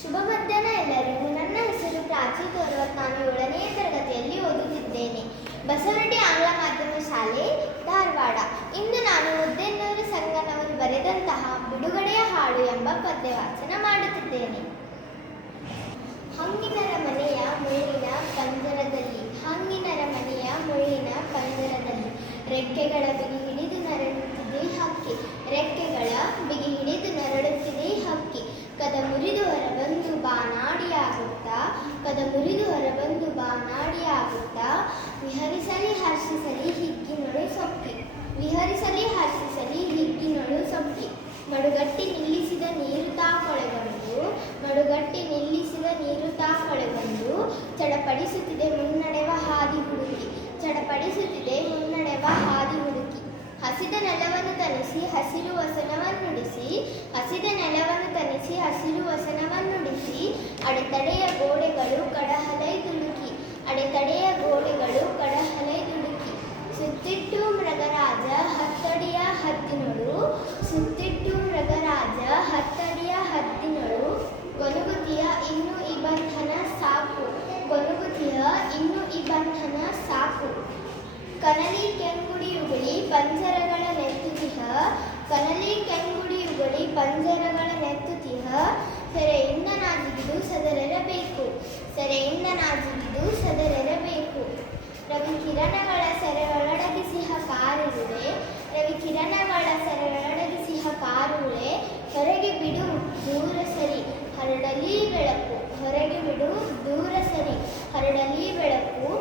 ಶುಭ ಮಧ್ಯಾಹ್ನ ಎಲ್ಲರಿಗೂ. ನನ್ನ ಹೆಸರು ಪ್ರಾಚಿ ತೋರ್ವತ್. ನಾನು 7ನೇ ತರಗತಿಯಲ್ಲಿ ಓದುತ್ತಿದ್ದೇನೆ. ಬಸವನಹಳ್ಳಿ ಆಂಗ್ಲ ಮಾಧ್ಯಮ ಶಾಲೆ, ಧಾರವಾಡ. ಇಂದು ನಾನು ಮುದ್ದೆನ್ನೂರು ಸಂಗನವರು ಬರೆದಂತಹ ಬಿಡುಗಡೆಯ ಹಾಡು ಎಂಬ ಪದ್ಯವಾಚನ ಮಾಡುತ್ತಿದ್ದೇನೆ. ಹಂಗಿನರ ಮನೆಯ ಮುಳ್ಳಿನ ಪಂಜರದಲ್ಲಿ, ಹಂಗಿನರ ಮನೆಯ ಮುಳ್ಳಿನ ಪಂಜರದಲ್ಲಿ, ರೆಕ್ಕೆಗಳ ಬಿಗಿ ಹಿಡಿದು ನರಳುತ್ತಿದೆ ಹಕ್ಕಿ, ರೆಕ್ಕೆಗಳ ಬಿಗಿ ಹಿಡಿದು ನರಳುತ್ತಿದೆ ಹಕ್ಕಿ. ಕದ ಮುರಿದು ಹೊರಬಂದು ಬಾನಾಡಿಯಾಗುತ್ತಾ, ಕದ ಮುರಿದು ಹೊರಬಂದು ಬಾನಾಡಿಯಾಗುತ್ತಾ, ವಿಹರಿಸಲಿ ಹರ್ಷಿಸಲಿ ಹಿಗ್ಗಿನೊಳು ಸೊಕ್ಕಿ, ವಿಹರಿಸಲಿ ಹರ್ಷಿಸಲಿ ಹಿಗ್ಗಿನೊಳು ಸೊಕ್ಕಿ. ಮಡುಗಟ್ಟಿ ನಿಲ್ಲಿಸಿದ ನೀರು ತಾ ಕೊಳೆಗೊಂಡು, ಮಡುಗಟ್ಟಿ ನಿಲ್ಲಿಸಿದ ನೀರು ತಾ ಕೊಳೆಗೊಂಡು, ಚಡಪಡಿಸುತ್ತಿದೆ ಮುನ್ನಡೆವ ಹಾದಿ ಹುಡುಕಿ, ಚಡಪಡಿಸುತ್ತಿದೆ ಮುನ್ನಡೆವ ಹಾದಿ ಹುಡುಕಿ. ಹಸಿದ ನೆಲವನ್ನು ತನಿಸಿ ಹಸಿರು ವಸನವನ್ನುಡಿಸಿ, ಹಸಿದ ನೆಲವನ್ನು ತನಿಸಿ ಹಸಿರು ವಸನವನ್ನುಡಿಸಿ, ಅಡೆತಡೆಯ ಗೋಡೆಗಳು ಕಡಹಲೈ ದುಡುಕಿ, ಅಡೆತಡೆಯ ಗೋಡೆಗಳು ಕಡಹಲೈ ದುಡುಕಿ. ಸುತ್ತಿಟ್ಟು ಮೃಗರಾಜ ಹತ್ತಡಿಯ ಹದ್ದಿನೊಳು, ಸುತ್ತಿಟ್ಟು ಮೃಗರಾಜ ಹತ್ತಡಿಯ ಹದ್ದಿನೊಳು, ಗೊನುಗುತಿಯ ಇನ್ನು ಈ ಬಂಧನ ಸಾಕು, ಗೊನುಗುತಿಯ ಇನ್ನು ಈ ಬಂಧನ ಸಾಕು. ಕನಲಿ ಕೆಂಗುಡಿಯುಗಳಿ ಪಂಜರಗಳ ನೆತ್ತುತಿಹ, ಕನಲಿ ಕೆಂಗುಡಿಯುಗಳಿ ಪಂಜರಗಳ ನೆತ್ತುತಿಹ, ಸೆರೆಯಿಂದ ನಾಜಿಗಿದು ಸದರಬೇಕು, ಸೆರೆಯಿಂದ ನಾಜಿಗಿದು ಸದರಬೇಕು. ರವಿ ಕಿರಣಗಳ ಸೆರೆಯೊಳಡಗಿಸಿಹ ಕಾರಿರುಳೆ, ರವಿ ಕಿರಣಗಳ ಸೆರೆಯೊಳಡಗಿಸಿಹ ಕಾರುಳೆ, ಹೊರಗೆ ಬಿಡು ದೂರ ಸರಿ ಹರಡಲಿ ಬೆಳಕು, ಹೊರಗೆ ಬಿಡು ದೂರ ಸರಿ ಹರಡಲಿ ಬೆಳಕು.